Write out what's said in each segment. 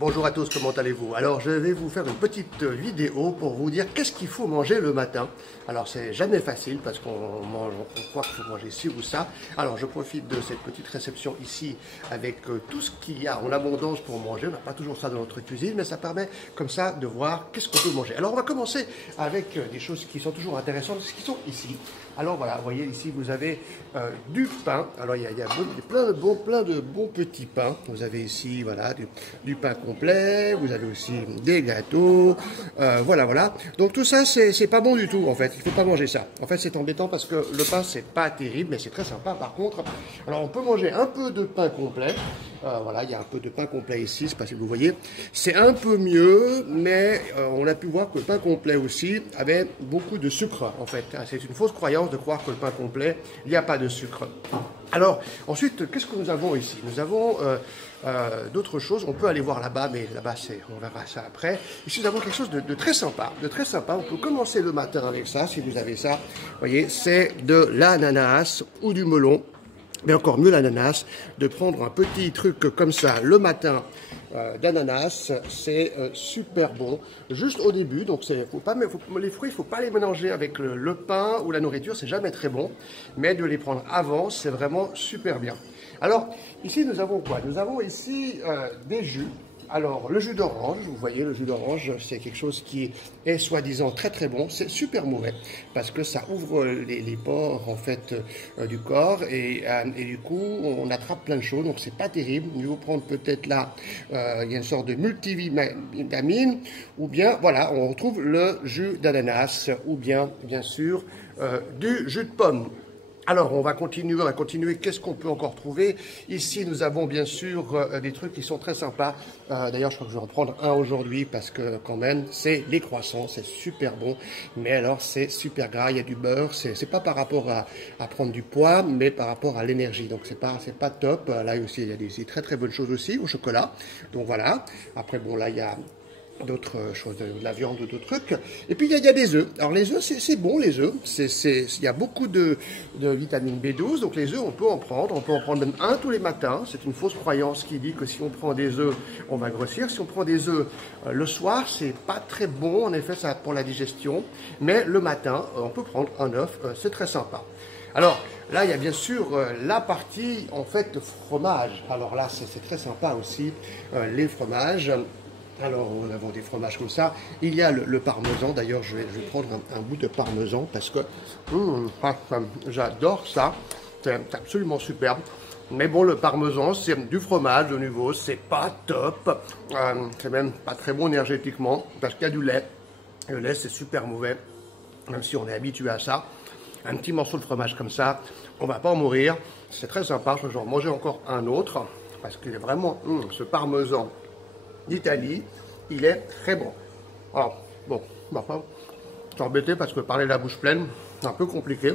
Bonjour à tous, comment allez-vous? Alors je vais vous faire une petite vidéo pour vous dire qu'est-ce qu'il faut manger le matin. Alors c'est jamais facile parce qu'on croit qu'il faut manger ci ou ça. Alors je profite de cette petite réception ici avec tout ce qu'il y a en abondance pour manger. On n'a pas toujours ça dans notre cuisine, mais ça permet comme ça de voir qu'est-ce qu'on peut manger. Alors on va commencer avec des choses qui sont toujours intéressantes, ce qui sont ici. Alors voilà, vous voyez ici vous avez du pain. Alors il y a plein de bons petits pains. Vous avez ici voilà du pain complet, vous avez aussi des gâteaux, voilà. Donc tout ça, c'est pas bon du tout, en fait. Il faut pas manger ça. En fait, c'est embêtant parce que le pain, c'est pas terrible, mais c'est très sympa. Par contre, alors on peut manger un peu de pain complet. Voilà, il y a un peu de pain complet ici, je sais pas si vous voyez. C'est un peu mieux, mais on a pu voir que le pain complet aussi avait beaucoup de sucre, en fait. C'est une fausse croyance de croire que le pain complet, il n'y a pas de sucre. Alors, ensuite, qu'est-ce que nous avons ici? Nous avons d'autres choses. On peut aller voir là-bas, mais là-bas, on verra ça après. Ici, nous avons quelque chose de très sympa. On peut commencer le matin avec ça, si vous avez ça. Vous voyez, c'est de l'ananas ou du melon. Mais encore mieux l'ananas, de prendre un petit truc comme ça le matin d'ananas, c'est super bon. Juste au début, donc les fruits, il ne faut pas les mélanger avec le pain ou la nourriture, c'est jamais très bon. Mais de les prendre avant, c'est vraiment super bien. Alors, ici, nous avons quoi? Nous avons ici des jus. Alors, le jus d'orange, vous voyez, le jus d'orange, c'est quelque chose qui est soi-disant très bon. C'est super mauvais parce que ça ouvre les pores, en fait, du corps et du coup, on attrape plein de choses. Donc, c'est pas terrible. Il faut prendre peut-être là, il y a une sorte de multivitamine ou bien, voilà, on retrouve le jus d'ananas ou bien sûr, du jus de pomme. Alors, on va continuer. Qu'est-ce qu'on peut encore trouver? Ici, nous avons bien sûr des trucs qui sont très sympas. D'ailleurs, je crois que je vais en prendre un aujourd'hui parce que quand même, c'est les croissants. C'est super bon. Mais alors, c'est super gras. Il y a du beurre. C'est pas par rapport à prendre du poids, mais par rapport à l'énergie. Donc, c'est pas top. Là aussi, il y a des très bonnes choses aussi au chocolat. Donc, voilà. Après, bon, là, il y a d'autres choses, de la viande, d'autres trucs. Et puis, il y a des œufs. Alors, les œufs, c'est bon, les œufs. Il y a beaucoup de vitamine B12. Donc, les œufs, on peut en prendre. On peut en prendre même un tous les matins. C'est une fausse croyance qui dit que si on prend des œufs, on va grossir. Si on prend des œufs le soir, c'est pas très bon. En effet, ça pour la digestion. Mais le matin, on peut prendre un œuf. C'est très sympa. Alors, là, il y a bien sûr la partie, en fait, fromage. Alors là, c'est très sympa aussi, les fromages. Alors, nous avons des fromages comme ça. Il y a le parmesan. D'ailleurs, je vais prendre un bout de parmesan parce que j'adore ça. C'est absolument superbe. Mais bon, le parmesan, c'est du fromage de nouveau. C'est pas top. C'est même pas très bon énergétiquement parce qu'il y a du lait. Et le lait, c'est super mauvais, même si on est habitué à ça. Un petit morceau de fromage comme ça, on va pas en mourir. C'est très sympa. Je vais en manger encore un autre parce qu'il est vraiment ce parmesan d'Italie, il est très bon. Alors, bon, je suis embêté parce que parler la bouche pleine, c'est un peu compliqué,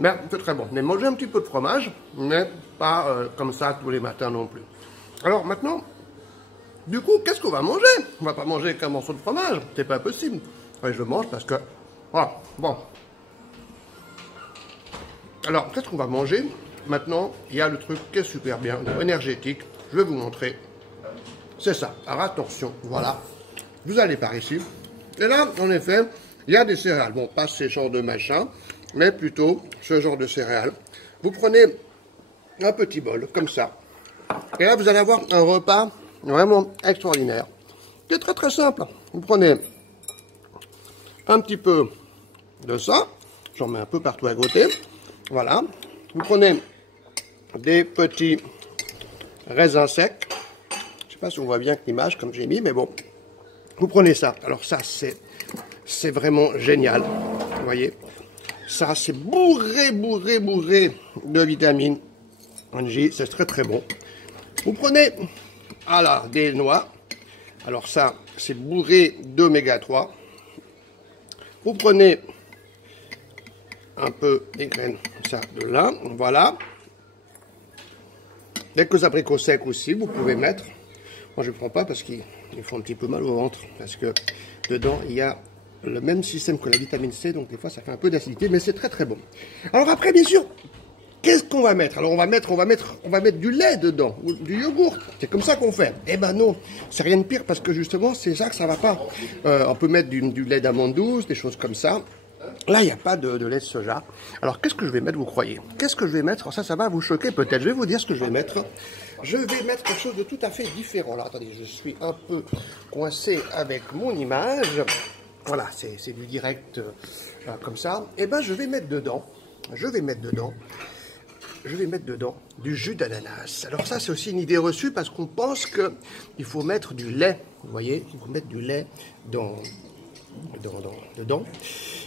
mais c'est très bon. Mais manger un petit peu de fromage, mais pas comme ça tous les matins non plus. Alors maintenant, du coup, qu'est-ce qu'on va manger? On va pas manger qu'un morceau de fromage, c'est pas possible. Ouais, je mange parce que, voilà, bon. Alors, qu'est-ce qu'on va manger? Maintenant, il y a le truc qui est super bien, énergétique, je vais vous montrer. C'est ça. Alors attention, voilà. Vous allez par ici. Et là, en effet, il y a des céréales. Bon, pas ce genre de machin, mais plutôt ce genre de céréales. Vous prenez un petit bol, comme ça. Et là, vous allez avoir un repas vraiment extraordinaire. C'est très simple. Vous prenez un petit peu de ça. J'en mets un peu partout à côté. Voilà. Vous prenez des petits raisins secs. Je ne sais pas si on voit bien l'image comme j'ai mis, mais bon, vous prenez ça. Alors ça, c'est vraiment génial. Vous voyez, ça, c'est bourré de vitamines J. C'est très bon. Vous prenez, alors, des noix. Alors ça, c'est bourré d'oméga 3. Vous prenez un peu des graines, ça, de là, voilà. Quelques abricots secs aussi, vous pouvez mettre. Moi, je ne prends pas parce qu'ils font un petit peu mal au ventre. Parce que dedans, il y a le même système que la vitamine C. Donc, des fois, ça fait un peu d'acidité. Mais c'est très bon. Alors après, bien sûr, qu'est-ce qu'on va mettre? Alors on va mettre du lait dedans, ou du yogourt. C'est comme ça qu'on fait. Eh ben non, c'est rien de pire parce que justement c'est ça que ça va pas. On peut mettre du lait d'amande douce, des choses comme ça. Là, il n'y a pas de lait de soja. Alors, qu'est-ce que je vais mettre, vous croyez? Qu'est-ce que je vais mettre? Ça va vous choquer peut-être. Je vais vous dire ce que je vais mettre. Je vais mettre quelque chose de tout à fait différent. Là, attendez, je suis un peu coincé avec mon image. Voilà, c'est du direct comme ça. Eh ben, je vais mettre dedans du jus d'ananas. Alors ça, c'est aussi une idée reçue parce qu'on pense qu'il faut mettre du lait. Vous voyez, il faut mettre du lait dedans.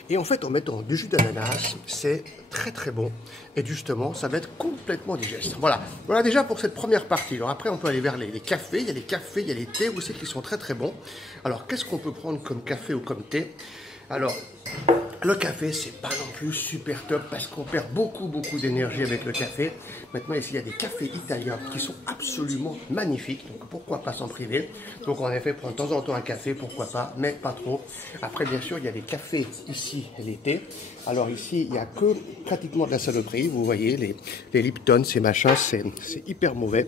Et en fait, en mettant du jus d'ananas, c'est très très bon. Et justement, ça va être complètement digeste. Voilà déjà pour cette première partie. Alors après, on peut aller vers les cafés. Il y a les cafés, il y a les thés aussi qui sont très très bons. Alors, qu'est-ce qu'on peut prendre comme café ou comme thé? Alors, le café, c'est pas non plus super top parce qu'on perd beaucoup d'énergie avec le café. Maintenant, ici, il y a des cafés italiens qui sont absolument magnifiques. Donc, pourquoi pas s'en priver? Donc, en effet, prendre de temps en temps un café, pourquoi pas, mais pas trop. Après, bien sûr, il y a des cafés ici l'été. Alors ici, il n'y a que pratiquement de la saloperie. Vous voyez, les Lipton, ces machins, c'est hyper mauvais.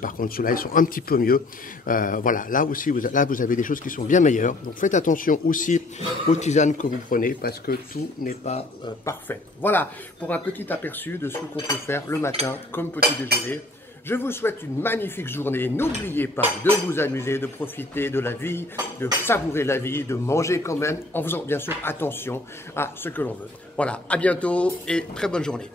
Par contre, ceux-là, ils sont un petit peu mieux. Voilà, là aussi, vous avez des choses qui sont bien meilleures. Donc, faites attention aussi aux tisanes que vous prenez parce que tout n'est pas parfait. Voilà, pour un petit aperçu de ce qu'on peut faire le matin comme petit déjeuner. Je vous souhaite une magnifique journée. N'oubliez pas de vous amuser, de profiter de la vie, de savourer la vie, de manger quand même, en faisant bien sûr attention à ce que l'on veut. Voilà, à bientôt et très bonne journée.